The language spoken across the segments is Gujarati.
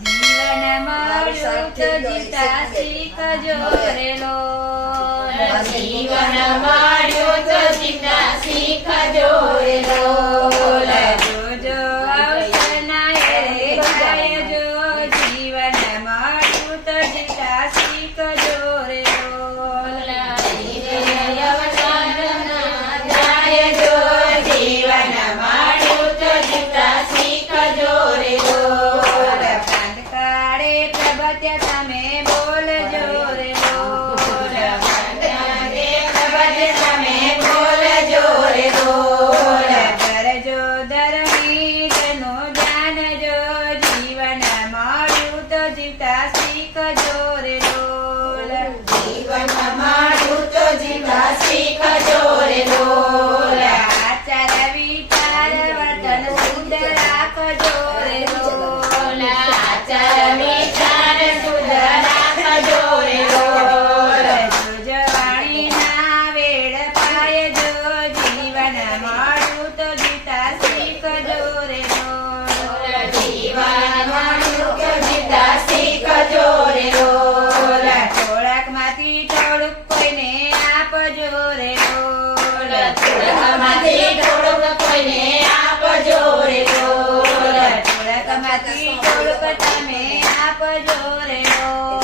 જીવન મળ્યું તો જીતા શીખજો રે લોલ જીવન મળ્યું તો જીતા શીખજો રે લોલ જોજો અવસરના રે જાય જો જીવન મળ્યું તો જીતા શીખજો રે લોલ જીવન મળ્યું તો જીતા શીખજો રે લોલ કાળે પ્રભત્ય તમે બોલજો રે લોલ તમે બોલજો રે લોલ કરજો ધર્મીનું જાણજો જીવન મળ્યું તો જીતા શીખજો રે લોલ જીવન મળ્યું તો જીતા શીખજો રે લોલ આચાર વિચાર વર્તન શુદ્ધ રાખજો રે લોલ આચાર વિચાર શુદ્ધ રાખજો રે લોલ જવાણીના વેડ પાયજો જીવન મળ્યું તો જીતા શીખજો રે લોલ જીવન મળ્યું તો જીતા શીખજો રે લોલ થોડાકમાંથી થોડુંક કોઈને આપજો રે લોલ થોડાકમાંથી થોડુંક કોઈને આપજો રે લોલ થોડાકમાંથી થોડુંક તમે આપજો રે લોલ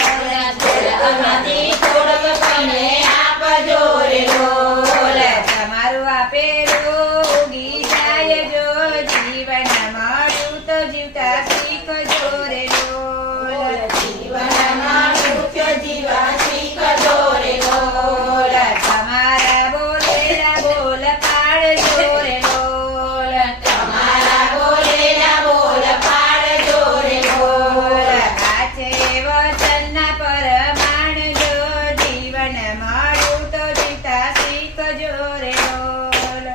થોડાકમાંથી થોડુંક કોઈને આપજો રે લોલ તમારું આપેલું ઉગી જાય જો જીવન મળ્યું તો જીવતા શીખજો રે લોલ જીવન મળ્યું તો જીવા શીખજો રે લોલ તમારા બોલેલા બોલ પાડજો રે લોલ તમારા બોલેલા બોલ પાડજો રે લોલ આચે વચનના પરમાણજો જીવન મળ્યું તો જીતા શીખજો રે લોલ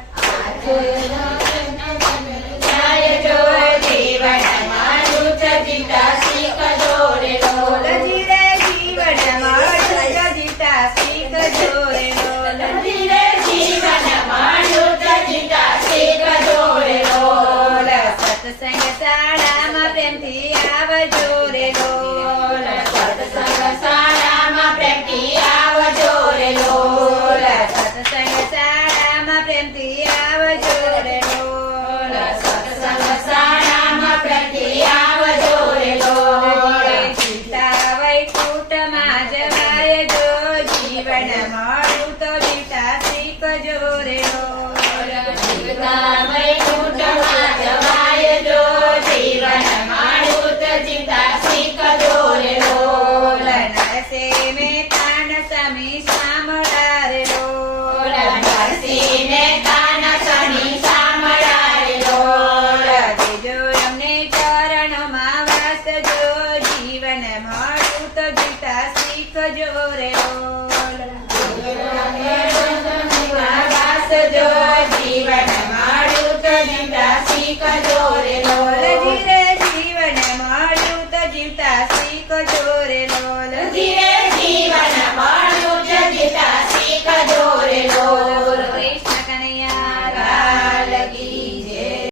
જાયજો જીવન મળ્યું તો જીતા શીખજો રે લોલ ધીરે જીવન મળ્યું તો જીતા શીખજો રે લોલ ધીરે જીવન મળ્યું તો જીતા શીખજો રે લોલ સત્સંગ શાળામાં પ્રેમથી આવજો રે લોલ સત્સંગ શાળામાં પ્રેમથી આવજો રે લોલ સત્સંગ શાળામાં પ્રેમથી આવજો રે લોલ સત્સંગ શાળામાં પ્રેમથી આવજો રે લોલ જીતા વૈકુંઠમાં જવાય જો જીવન મળ્યું તો જીતા શીખજો રે લોલ જીવતા વૈકુંઠમાં જવાય જો જીવન મળ્યું તો જીતા શીખજો રે લોલ નરસે મહેતાન સમી સાંભળા રે લોલ નરસિંહને કાન સમી સાંભળા રે લોલ દેજો અમને ચરણમાં વાસજો જીવન મળ્યું તો જીતા શીખજો રે લોલ વાસજો જીવન મળ્યું તો જીતા શીખજો રે લોલ ધીરે જીવન મળ્યું તો જીવતા શીખજો